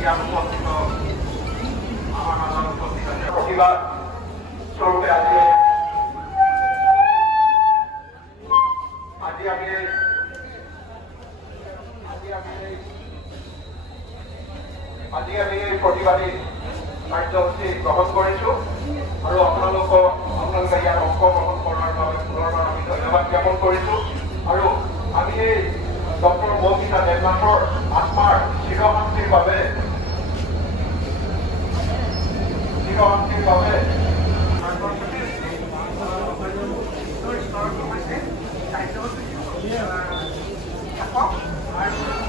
ইয়াত উপস্থিত আমাৰ মাজত উপস্থিত আছে প্ৰতিবাদ স্বৰূপে আজি আমি এই প্ৰতিবাদী কাৰ্যসূচী গ্ৰহণ কৰিছোঁ আৰু আপোনালোকে ইয়াত অংশগ্ৰহণ কৰাৰ বাবে পুনৰবাৰ আমি ধন্যবাদ জ্ঞাপন কৰিছোঁ আৰু আমি এই ডক্টৰ মৌমিতা দেৱনাথৰ আত্মাৰ চিৰশান্তিৰ বাবে